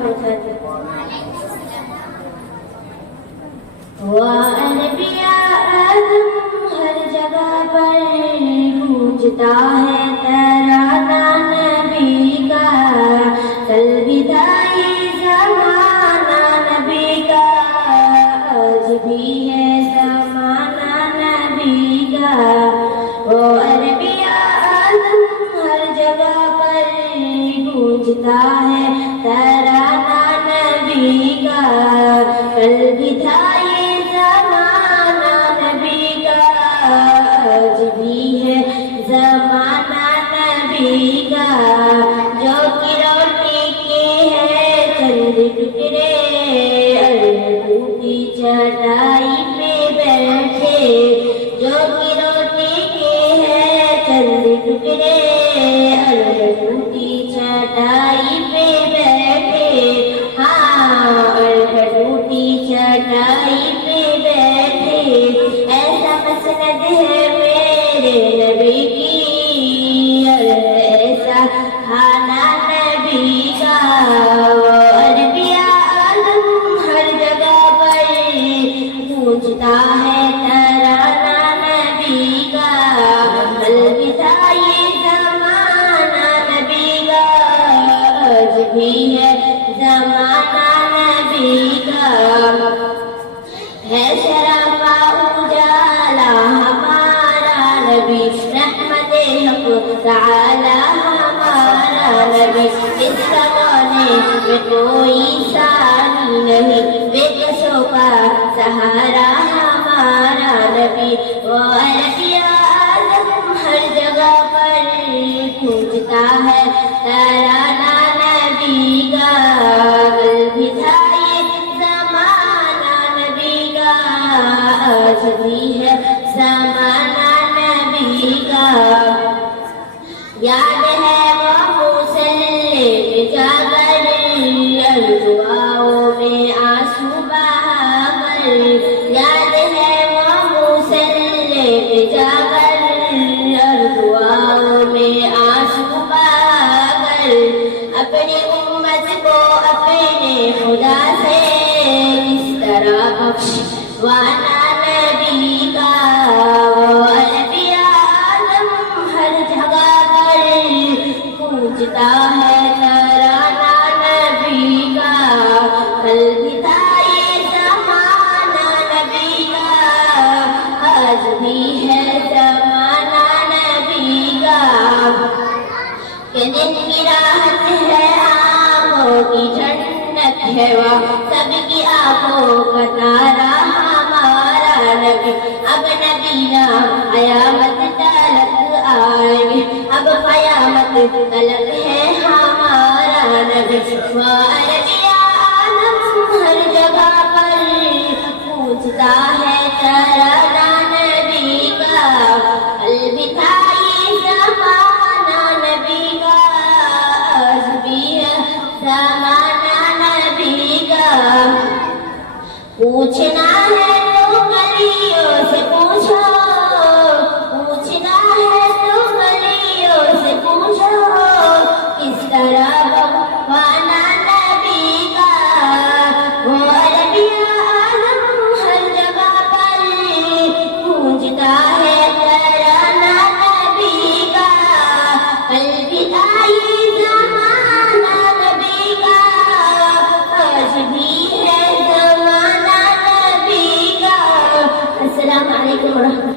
وبركاته. وانبیاء آدم ہر جگہ پر گونجتا ہے ترانہ نبی کا، کل بھی تھا یہ زمانہ نبی کا، آج بھی ہے زمانہ نبی کا۔ وہ انبیاء آدم ہر جگہ پر گونجتا ہے ترانہ نبی کا، کل بھی تھا یہ زمانہ نبی کا، آج بھی ہے زمانہ نبی کا۔ جو کہ روٹی کے ہے چند ٹکڑے، الٹو کی چٹائی پہ بیٹھے، جو کہ روٹی کے ہے چند ٹکڑے، الٹو کی چٹائی پہ بیٹھے، چٹائی پہ بیٹھے۔ ایسا مسند ہے میرے نبی کی، ایسا کھانا نبی کا۔ وہ انبیاء آدم ہر جگہ پر گونجتا ہے ترانہ نبی کا، کل بھی تھا یہ زمانہ نبی کا، آج بھی ہے زمانہ نبی کا۔ ہے شرافہ اجالا ہمارا نبی، رحمت حق تعالی ہمارا نبی، اس زمانے میں کوئی ثانی نہیں، بے کسوں کا سہارا ہمارا نبی۔ وہ انبیاء آدم ہر جگہ پر گونجتا ہے ترانہ نبی کا، کل بھی تھا آج بھی ہے زمانہ نبی کا۔ یاد ہے وہ مصلی پہ جا کر دعاؤں میں آنسو بہا کر، یاد ہے وہ مصلی پہ جا کر دعاؤں میں آنسو بہا کر، اپنی امت کو اپنے خدا سے کس طرح بخشوانا نبی کا۔ وہ انبیاء آدم ہر جگہ پر گونجتا ہے ترانہ نبی کا، کل بھی تھا یہ زمانہ نبی کا، آج بھی ہے زمانہ نبی کا۔ کہ دن کی راحت ہے آنکھوں کی ٹھنڈک ہے، وہ سب کی آنکھوں کا تارا ہمارا نبی۔ اب نبی نہ قیامت تلک آئیں گے، اب قیامت تلک ہے ہمارا نبی۔ وہ انبیاء آدم ہر جگہ پر گونجتا ہے ترانہ نبی کا، کل بھی تھا یہ زمانہ نبی کا، آج بھی ہے زمانہ نبی کا۔ پوچھنا ہے تو گلیوں سے پوچھو، پوچھنا ہے تو گلیوں سے پوچھو، کس طرح بخشوانا نبی کا۔ وہ انبیاء آدم ہر جگہ پر گونجتا ہے ترانہ نبی کا، کل بھی تھا یہ زمانہ نبی کا، آج بھی ہے زمانہ نبی کا۔ السلام علیکم ورحمۃ اللہ۔